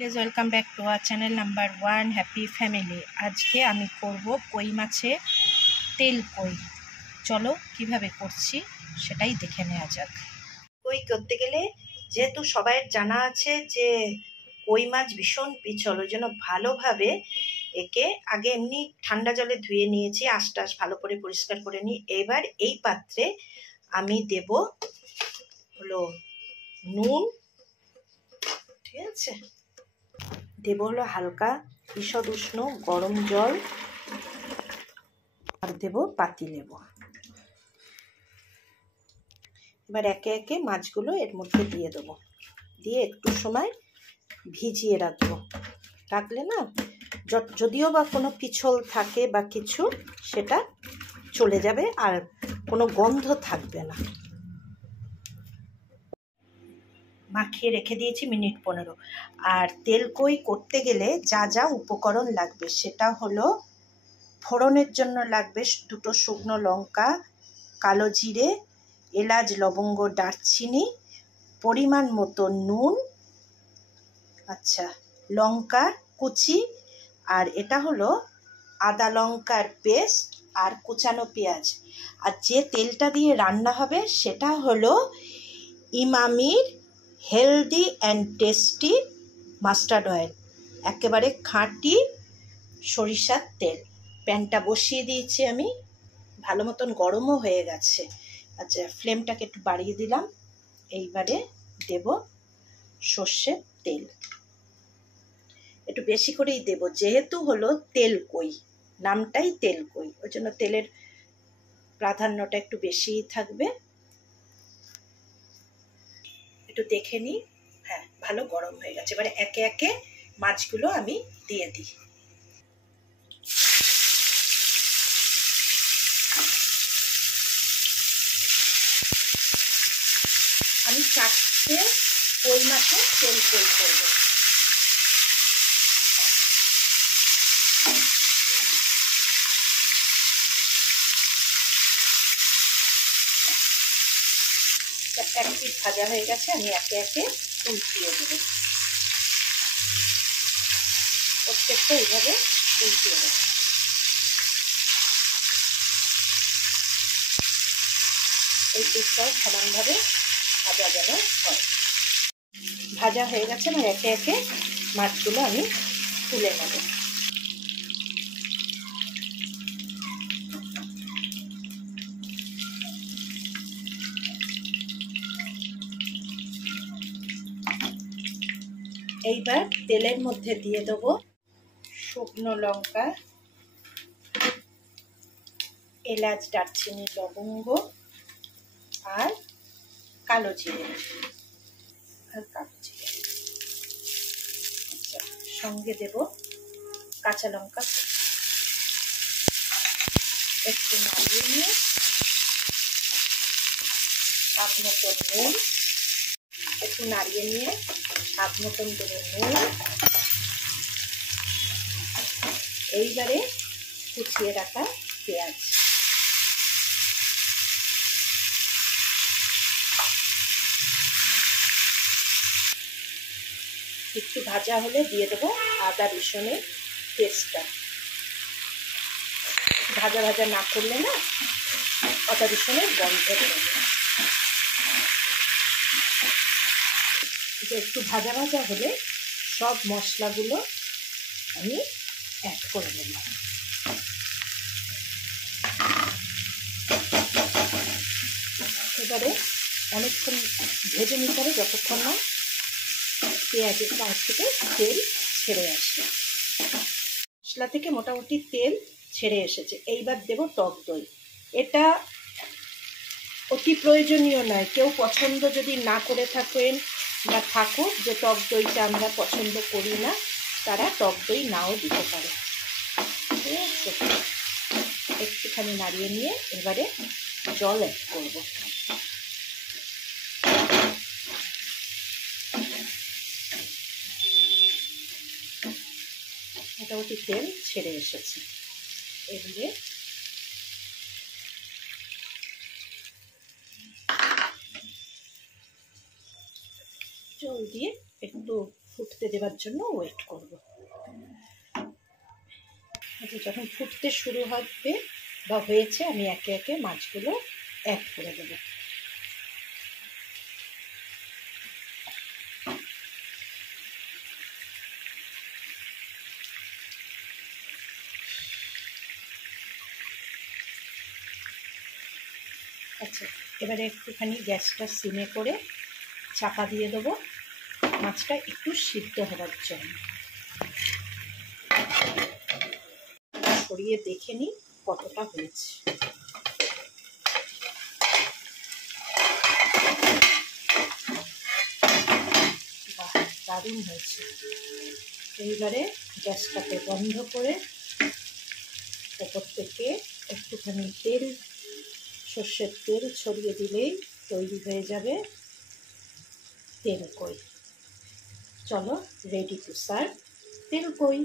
Please welcome back to our channel number 1 happy family. আজকে আমি করব কই মাছে তেল কই। চলো কিভাবে করছি সেটাই দেখে নেওয়া যাক। কই করতে গেলে যেহেতু সবাই জানা আছে যে কই মাছ ভীষণ পিছল, ওই জন্য ভালোভাবে একে আগে এমনি ঠান্ডা জলে ধুয়ে নিয়েছি, আশটাশ ভালো করে পরিষ্কার করে নিই। এবার এই পাত্রে আমি দেব হলো নুন, ঠিক আছে, দেব হলো হালকা ঈষদ উষ্ণ গরম জল, আর দেব পাতিলেবু। এবার একে একে মাছগুলো এর মধ্যে দিয়ে দেবো, দিয়ে একটু সময় ভিজিয়ে রাখবো। রাখলে না যদিও বা কোনো পিছল থাকে বা কিছু, সেটা চলে যাবে আর কোনো গন্ধ থাকবে না। মাখিয়ে রেখে দিয়েছি মিনিট 15। আর তেল কই করতে গেলে যা যা উপকরণ লাগবে সেটা হলো ফোড়নের জন্য লাগবে 2টো শুকনো লঙ্কা, কালো জিরে, এলাচ, লবঙ্গ, দারচিনি, পরিমাণ মতো নুন, আচ্ছা লঙ্কা কুচি, আর এটা হলো আদা লঙ্কার পেস্ট আর কুচানো পেঁয়াজ। আর যে তেলটা দিয়ে রান্না হবে সেটা হলো ইমামির healthy and tasty mustard oil, একেবারে খাঁটি সরিষার তেল। প্যানটা বসিয়ে দিয়েছি আমি, ভালো মতন গরমও হয়ে গেছে। আচ্ছা ফ্লেমটাকে একটু বাড়িয়ে দিলাম। এইবারে দেব সর্ষের তেল, একটু বেশি করেই দেব, যেহেতু হলো তেল কই, নামটাই তেল কই, ওই জন্য তেলের প্রাধান্যটা একটু বেশিই থাকবে। একটু দেখে নিই, হ্যাঁ ভালো গরম হয়ে গেছে। এবারে একে একে মাছগুলো আমি দিয়ে দিই। আমি 4টে কই মাছের তেল কই করবো। এক পিঠ ভাজা হয়ে গেছে, আমি একে একে উল্টিয়ে দেবো। প্রত্যেকটা এইভাবে উল্টিয়ে দেবো। এই পিঠটাও সমানভাবে ভাজা যেন হয়। ভাজা হয়ে গেছে, আমার একে একে মাছগুলো আমি তুলে নেব। এইবার তেলের মধ্যে দিয়ে দেব শুকনো লঙ্কা, এলাচ, দারচিনি, লবঙ্গ আর কালো জিরে আচ্ছা, সঙ্গে দেব কাঁচা লঙ্কা, একটু নাড়িয়ে নিয়ে হাফ মতন নুন, একটু নাড়িয়ে নিয়ে হাফ মতন দেব নুন। এইবারে কুচিয়ে রাখা পেঁয়াজ, একটু ভাজা হলে দিয়ে দেবো আদা রসুনের পেস্টটা। ভাজা ভাজা না করলে না আদা রসুনের গন্ধ দেবে। একটু ভাজা ভাজা হলে সব মশলাগুলো আমি অ্যাড করে নেব। এবারে অনেকক্ষণ ভেজে নিতে হবে, যতক্ষণ না পেঁয়াজের গাছ থেকে তেল ছেড়ে আসে। মশলা থেকে মোটামুটি তেল ছেড়ে এসেছে। এইবার দেব টক দই। এটা অতি প্রয়োজনীয় নয়, কেউ পছন্দ যদি না করে থাকেন বা থাকুক যে টক দইটা আমরা পছন্দ করি না, তারা টক দই নাও দিতে পারে। ঠিক আছে, একটুখানি নাড়িয়ে নিয়ে এবারে জল অ্যাড করব। মোটামুটি তেল ছেড়ে এসেছে। এবারে জল দিয়ে একটু ফুটতে দেওয়ার জন্য ওয়েট করব। আচ্ছা, যখন ফুটতে শুরু হবে বা হয়েছে, আমি একে একে মাছগুলো অ্যাড করে দেব। আচ্ছা, এবারে একটুখানি গ্যাসটা সিমে করে চাপা দিয়ে দেবো মাছটা একটু সিদ্ধ হওয়ার জন্য। সরিয়ে দেখে নিই কতটা হয়েছে। বাহ, দারুণ হয়েছে। এইবারে গ্যাসটাকে বন্ধ করে ওপর থেকে একটুখানি তেল, সর্ষের তেল ছড়িয়ে দিলেই তৈরি হয়ে যাবে তেলকই। চলো, রেডি টু সার্ভ তেলকই।